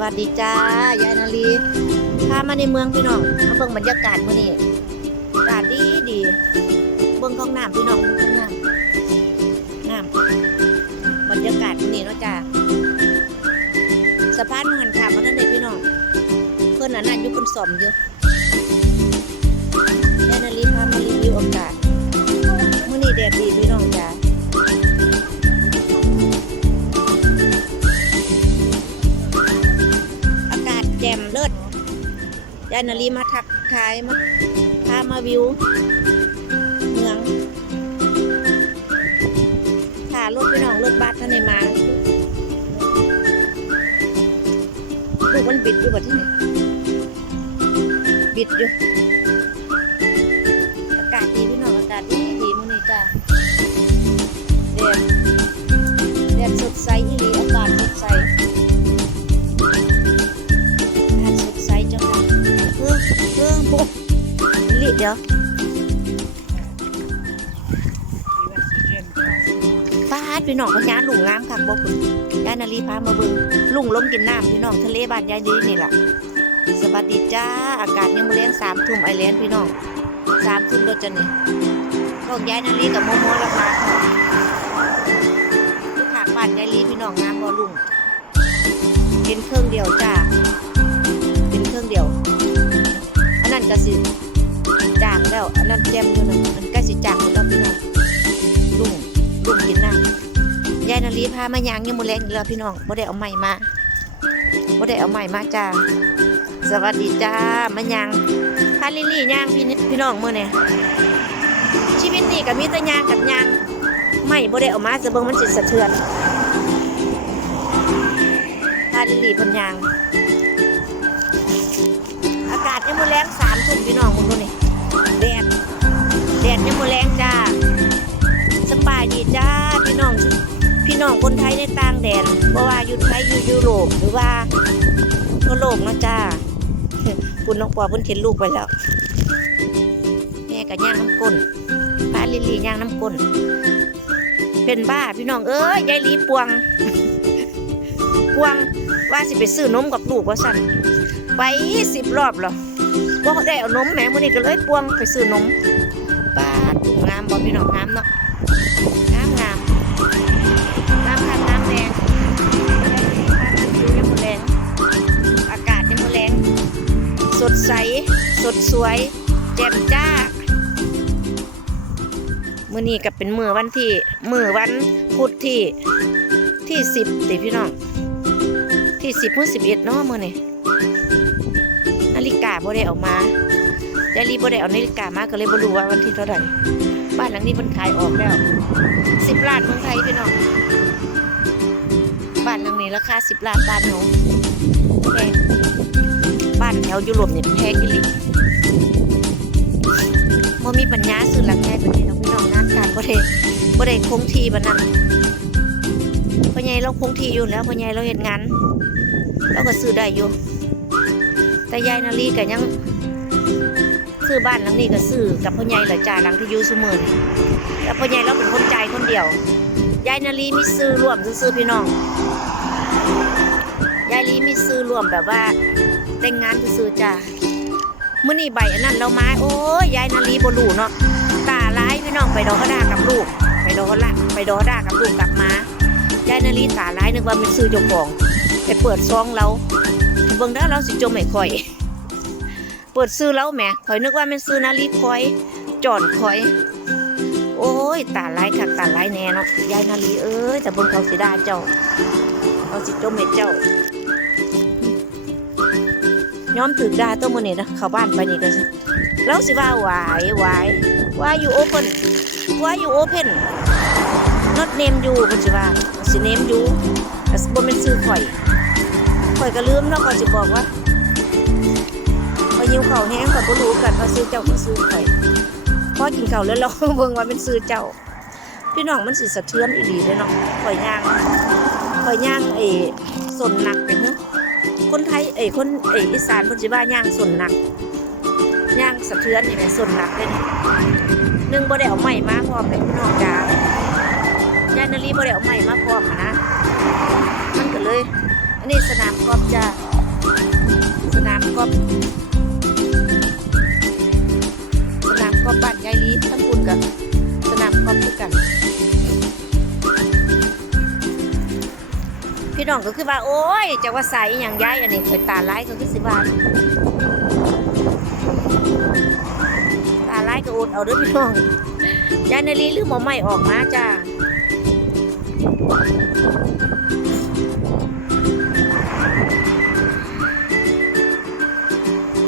วัสดีจ้ายายนาลีพามาในเมืองพี่น้องมาเบิ่งบรรยากาศมื้อนี้อากาศดีดีเบิ่งท้องน้ำพี่น้องท้องน้ำน้ำบรรยากาศมื้อนี้เนาะจ้าสะพานมันขามมานั่นเลยพี่น้องเพื่อนอันนั้นอยู่คนสมอยู่ยายนาลีพามา ยายนาลีมาทักทายมาพามาวิว เมืองถ่ารถพี่น้องรถบัสท่านในมาลูกมันบิดอยู่แบบที่ไหนบิดอยู่ อากาศดีพี่น้องอากาศดีดีมื้อนี้จ้าแดดแดดสดใสอีหลีอากาศสดใส รีบเดี๋ยวป้าดพี่น้องก็ย้านลุงงามค่ะบอกคุณยายนาลีพามาเบิ่งลุงล้มกินน้ำพี่น้องทะเลบ้านยายดีนี่แหละสวัสดีจ้า อากาศยังมาเลี้ยงสามทุ่มไอแลนพี่น้องสามทุ่มรถจะนี่ของยายนาลีกับโมโมราคาค่ะลูกขางบ้านยายลีพี่น้องงามบ่ลุงเป็นเครื่องเดียวจ้าเป็นเครื่องเดียว อันนั้นก็สิ แล้วอันนั้นแจมอยู่นั่นมันใก็สิจางหมดแล้วพี่น้องลุงลุงกินน้ำยายนาลีพามายางยังมือแรงอีกแล้วพี่น้องบ่ได้เอาใหม่มาบ่ได้เอาใหม่มาจ้าสวัสดีจ้ามายางพาลิลี่ยางพี่นิพี่น้องมือเนี่ยชีวิตนี่ก็มีแต่ยางกับยางไม่บ่ได้เอามาจะเบิ่งมันสิสะเทือนพาลิลี่เพิ่นยางอากาศยังมือแรงสามทุ่มพี่น้องคุณดูนี่ ดดยังมือแรงจ้าสบายดีจ้าพี่น้องพี่น้องคนไทยในต่างแดนเพราะว่าอยู่ไทยอยู่ยุโรปหรือว่าทั่วโลกนะจ้าคุณน้องปอเพิ่นเข็นลูกไปแล้วแม่กับย่างน้ำก้นป้าลิลี่ย่างน้ำก้นเป็นบ้าพี่น้องเอ้ยยายลีปวง ปวงว่าสิไปซื้อนมกับลูกว่าสั่นไปสิบรอบแล้วบ่ได้เอานมแหม่มื้อนี้ก็เลยปวงไปซื้อนม พี่น้องงามเนาะงามงามงามค่ะงามแดงดูยังมแรงอากาศยังมแรงสดใส สดสวย แจ่มจ้า มื้อนี้ก็เป็นมื้อวันที่มื้อวันพุธที่ที่สิบติพี่น้อง ที่สิบพุธสิบเอ็ดเนาะมื้อนี้นาฬิกาบ่ได้เอามายายลีบ่ได้เอานาฬิกามาก็เลยบ่รู้ว่าวันที่เท่าไหร่ บ้านหลังนี้เพิ่นขายออกแล้วสิบล้านเมืองไทยพี่น้องบ้านหลังนี้ราคาสิบล้านบ้านหนูแพงบ้านแถวยุโรปเนี่ยแพงอีหลีบ่มีปัญญาซื้อหลังใหญ่แบบนี้เนาพี่น้องงานการบ่ได้บ่ได้คงที่บัดนั้นพ่อใหญ่เราคงที่อยู่แล้วพ่อใหญ่เราเฮ็ดงานเราก็ซื้อได้อยู่แต่ยายนาลีก็ยัง ซื้อบ้านหลังนี้ก็ซื้อกับพ่อใหญ่เหรอจ่าหลังที่อยู่ซุมือนี่แต่พ่อใหญ่เราเป็นคนใจคนเดียวยายนาลีมีซื้อร่วมซื้อพี่น้องยายลีมีซื้อร่วมแบบว่าแต่งงานซื้อจ้าเมื้อนี้ใบอันนั้นเราไมาโอ้ยยายนาลีบ่รู้เนาะตาร้ายพี่น้องไปดอกกระดากับลูก ไปดอกละไปดอกกระดากับลูกกลับมายายนาลีตาร้ายนึกว่ามันซื้อจ้าของไปเปิดซองเราเบิ่งได้เราสิจมไม่ค่อย เปิดซื้อแล้วแหม่ข่อยนึกว่ามันซื้อนาลีคอยจอดคอย โอ้ยตาลายคักตาลายแน่เนาะยายนาลีเอ้ยแต่บนเขาสิดาเจ้าเขาสิจมให้เจ้าย้อมถือดาตัวมือนี่นะเข้าบ้านไปนี่ก็สิแล้วสิว่าไหวายวว่าอยู่โอเพนว่าอยู่โอเพ่น not name you เพิ่นสิว่าสิ name you แต่บ่แม่นซื้อข่อยข่อยก็ลืมเนาะข่อยสิบอกว่า หิวข้าวแห้งข่อยบ่รู้กันว่าซื้อเจ้าก็ซื้อข่อยพอกินเข้าแล้วเราเบิ่งว่าเป็นซื้อเจ้า พี่น้องมันสิสะเทือนอีหลีเลยเนาะข่อยย่างข่อยย่างไอ้ส่วนหนักเป็นเนาะคนไทยเอ้คนเอ้ยอีสานเพิ่นสิว่าย่างส่วนหนักย่างสะเทือนนี่แหละส่วนหนักเลยนี่หนึงบ่ได้เอาใหม่มาพร้อมเลยพี่น้องจ้ายายนาลีบ่ได้เอาใหม่มาพร้อมอะนะมันก็เลย อันนี่สนามกอล์ฟจ้าสนามกอล์ฟ องก็คือว่า โอ้ยจะว่าใส่อย่างย้ายอันนี้ข่อยตาร้ายก็คือสิบาตาร้ายก็อดเอาด้อพี่น้องยายนาลีหรือหมอไม่ออกมาจ้า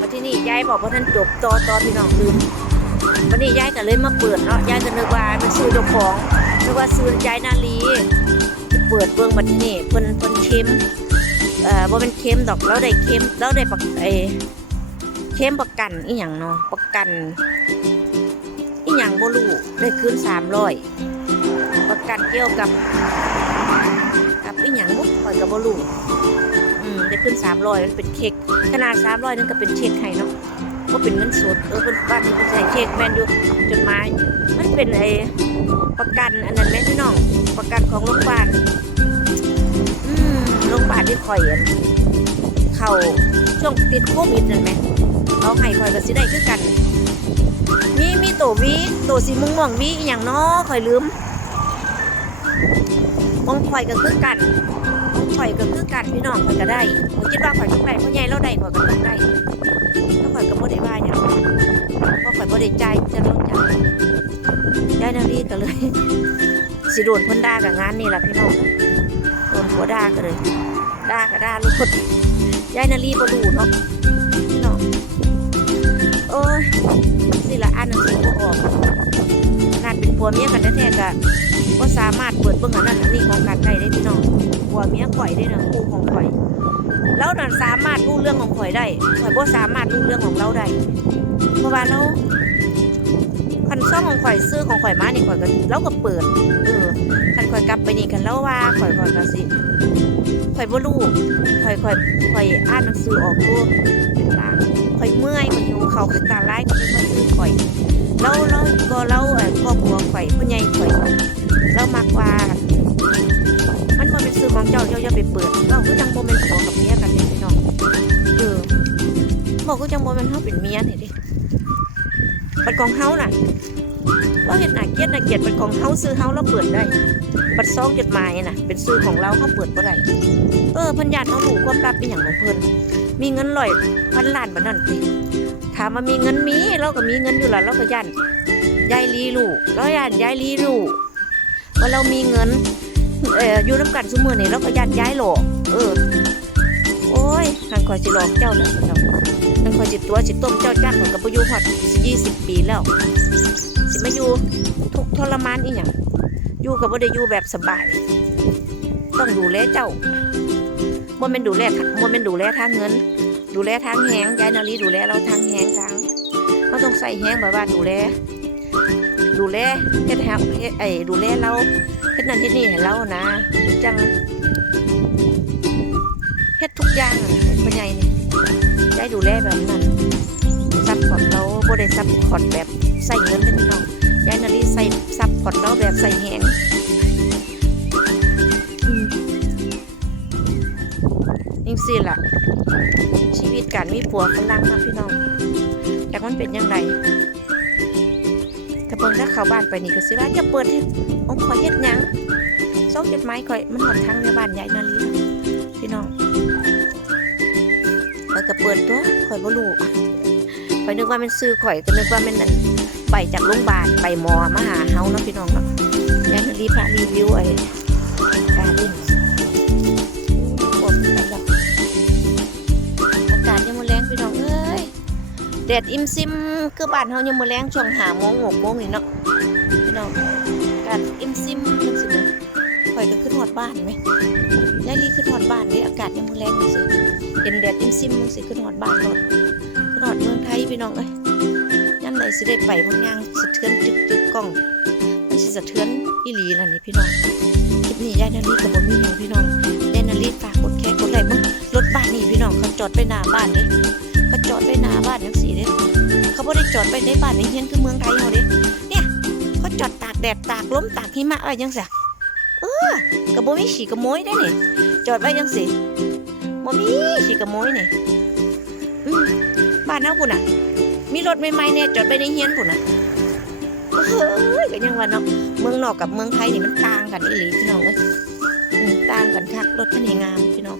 วันที่นี่ยายบอกว่าท่านจบต่อต่อพี่น้องลืมวันนี้ยายก็เลยมาเปิดเนาะยายก็นึกว่ามันซื้อเจ้าของนึกว่าซื้อยายนาลี เปิดเบิ่งบัดที่นี่เพิ่นเพิ่นเค็มเอ่อบ่เป็นเค็มดอกเราได้เค็มเราได้ประไอเค็มประกันอีหยังเนาะประกันอีหยังบ่รู้ได้คืน300ประกันเกี่ยวกับ กับอีหยังบ่ข่อยก็บ่รู้อืมได้ขึ้นสามร้อยมันเป็นเค้กขนาดสามร้อยนึงก็เป็นเช็คให้เนาะ ว่าเป็นเงินสดเออเป็นบ้านนี้เป็นใส่เค้กแมนอยู่จดหมายมันเป็นไอ้ประกันอันนั้นแม่พี่น้องประกันของโรงพยาบาลอืมโรงพยาบาลที่คอยเข้าช่วงติดโควิดนั่นไหมเขาให้คอยก็สิได้คือกันมีมีตัววีตัวสีม่วงม่วงวีอย่างเนาะคอยลืมมองคอยก็คือกันข่อยก็คือการพี่น้องข่อยก็ได้ข่อยคิดว่าข่อยต้องได้เพราใหญ่เราได้ข่อยก็ต้องได้ อยก็บ่ได้ว่าหยังเพราะข่อยบ่ได้ใจจะต้องจ่ายยายนารีก็เลย สิโดนเพิ่นด่ากับงานนี่ล่ะพี่น้องโดนผัวด่าก็เลยด่าก็ด่าลูกยายนารีบ่รู้เนาะพี่น้องโอ้ยสิละอ่านหนังสือบ่ออกขนาดเป็นผัวเมียกันแท้ๆก็ บ่สามารถเปิดเบิ่งอันนั้นอันนี้ของกันได้เด้พี่น้องผัวเมียข่อยได้นะคู่ของข่อยแล้วนั่นสามารถรู้เรื่องของข่อยได้ข่อยบ่สามารถรู้เรื่องของเราได้เพราะว่าเราคันซ่องของข่อยซื้อของข่อยมานี่ข่อยก็เราก็เปิดเออคันข่อยกลับไปนี่กันแล้วว่าข่อยข่อยก็สิข่อยบ่รู้ข่อยข่อยข่อยอ่านหนังสือออกกูเป็นลางข่อยเมื่อยข่อยหิวเขาข่อยตาลายก็เลยมาซื้อข่อยแล้วแล้วก็เรา บอกก็จังบ่เป็นเฮาเป็นเมียนี่ดิบัดของเฮาน่ะเราเห็นหน้าเกียดหน้าเกียดเป็นของเฮาซื้อเฮาเราเปิดได้บัดซองจดหมายน่ะ เป็นซื้อของเราเฮาเปิดบ่ได้เออพิ่นญาติเฮารู้ความลับเป็นหยังของเพิ่นมีเงินร้อยพันล้านบัดนั้นติถามว่ามีเงินมีเราก็มีเงินอยู่ล่ะเราก็ย่านยายลีรู้เราย่านยายลีรู้ว่าเรามีเงินเอออยู่น้ำกันซุมือนี่เราก็ยันย้ายหลอกเออโอ้ยคันคอยสิหลอกเจ้านะพี่น้ องคันคอยสิตตัวสิตต้มเจ้าจ้างของกับปอยู่ฮอดสิยี่สิบปีแล้ว สิมาอยู่ทุกทรมานอีหยังอยู่กับบ่ได้อยู่แบบสบาย ต้องดูแลเจ้าบ่แม่นดูแลบ่แม่นดูแลทางเงิน ดูแลทางแหงยายนาลีดูแลเราทางแหงทางเราต้องใส่แหงแบบว่าดูแล ดูแลเฮ็ดแฮงเฮ็ดไอ้ดูแลเราเฮ็ดนั่นเฮ็ดนี่ให้เรานะจังเฮ็ดทุกอย่างพ่อใหญ่นี่ ได้ดูแลแบบนั้นซัพพอร์ตเราบ่ได้ซัพพอร์ตแบบใส่เงินเด้อพี่น้องยายนาลีใส่ซัพพอร์ตเราแบบใส่แหงอืมจังซี่ล่ะ ชีวิตการมีผัวฝรั่งนะพี่น้องแต่มันเป็นยังไงกระเบิงถ้าเข้าบ้านไปนี่ก็สิว่าจะเปิดให้องค์ขอเฮ็ดหยังซอกจดหมายข่อยมันหอดทางในบ้านยายนาลีพี่น้อง ข่อยก็เปิดตัวข่อยบ่รู้ข่อยนึกว่ามันซื้อข่อยก็นึกว่ามันนั่นใบจากโรงพยาบาลใบหมอมาหาเฮาเนาะพี่น้องเนาะยายนาลีพารีวิวไอ้การเล่นปวดไปแล้วอากาศยังมือแรงพี่น้องเอ้ยแดดอิ่มซิมคือบ้านเฮายังมื้อแรงช่วง5โมง6โมงนี่เนาะพี่น้องอากาศอิ่มซิม อยก็ขึ้นหอดบ้านไหมยายลีขึ้นหอดบ้านเด้อากาศยังมือแรงอยู่สิเห็นแดดอิมซิมมันสิขึ้นหอดบ้านรถขึ้นหอดเมืองไทยพี่น้องเอ้ยย่ำใดสิได้ไปบางย่างสะเทือนจึกจึกกล้องมันสิสะเทือนอีหลีล่ะนี่พี่น้องคลิปนี้ยายนาลีกับบ่มีหยังพี่น้องยายนาลีฝากกดแค่กดไลค์มึงรถบ้านนี่พี่น้องเขาจอดไปหน้าบ้านเด้เขาจอดไปหน้าบ้านจังซี่เด้เขาบ่ได้จอดไปในบ้านในเฮียนคือเมืองไทยเฮาเด้เนี่ยเขาจอดตากแดดตากลมตากหิมะอะไว้จังซี่เกับโบมีฉีกระโมยได้นี่จอดไว้ยังสิบ่มีสิกระโมยนี่อืมบ้านเฮาพุ่นน่ะ มีรถใหม่ๆเนี่ยจอดไปในเฮียนพุ่นน่ะเฮ้ยก็ยังว่าเนาะเมืองนอกกับเมืองไทยนี่มันต่างกันอีหลีพี่น้องเอ้ยต่างกันคักรถคันนี้งามพี่น้อง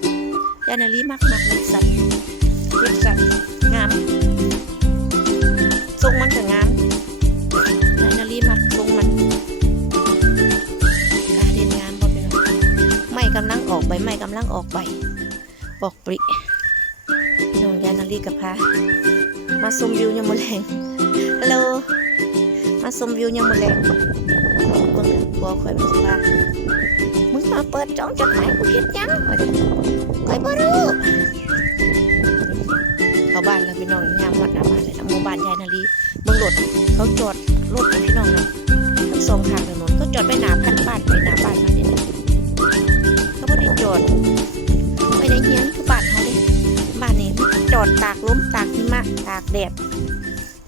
ยานาลีมักมักนิสสันนิสสันงามทรงมันก็งามยานาลีมักทรงมันก ใบไม่กำลังออกใบ ออกปริน้องยานาลีกับพามาชมวิวยามมื้อแลงฮัลโหลมาชมวิวยามมื้อแลงเบิ่งบัวข่อยมันสิว่ามึงมาเปิดจ้องจดหมายกูเฮ็ดหยังว่าจังข่อยบ่รู้เข้าบ้านแล้วพี่น้องยามวัดหน้าบ้านเลยนะหมู่บ้านยายนาลีเบิ่งรถเขาจอดรถพี่น้องนะทั้งสองข้างถนนเขาจอดไปหน้าพันบ้านไปหน้าบ้านมาเนี่ยเขาบ่ ได้จอดไม่ได้เฮียนคือบ้านเฮาเด้บ้านนี้จอดตากลมตากหิมะตากแดด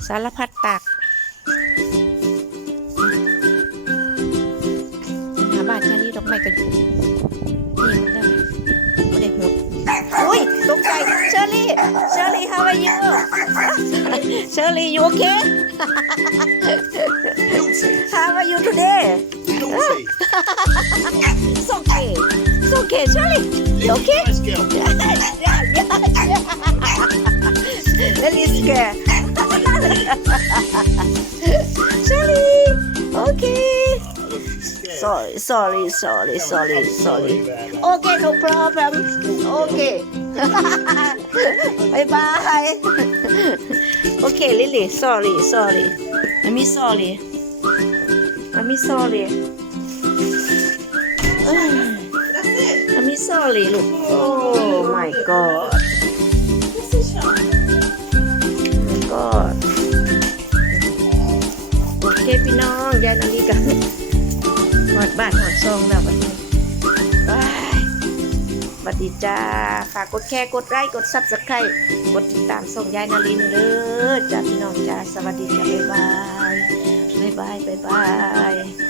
สารพัดตากหาบ้านแค่นี้ดอกไม้กันนี่มันได้ไหมไม่ได้หมดอุ้ยตกใจเชอรี่เชอรี่ how are you เชอรี่ you okay Guilty. how are you today Guilty. it's okay it's okay, Charlie? You okay? Let's go. Let's go. Charlie, okay. Sorry, sorry, sorry, sorry, sorry. Okay, no problem. Okay. bye bye. okay, Lily, sorry, sorry. I'm sorry. I'm sorry. Sorry ลูก oh my god my god โอเคพี่น้องยายนาฬิกาหอดบ้านหอดซองแล้วบัดนี้ว้ายบัดดีจ้า ฝากกดแชร์กดไลค์กดซับสไครต์กดติดตามส่งยายนาลีน่อยเด้อจ้าพี่น้องจ้า สวัสดีจ้าบ๊ายบาย บ๊ายบาย บ๊ายบาย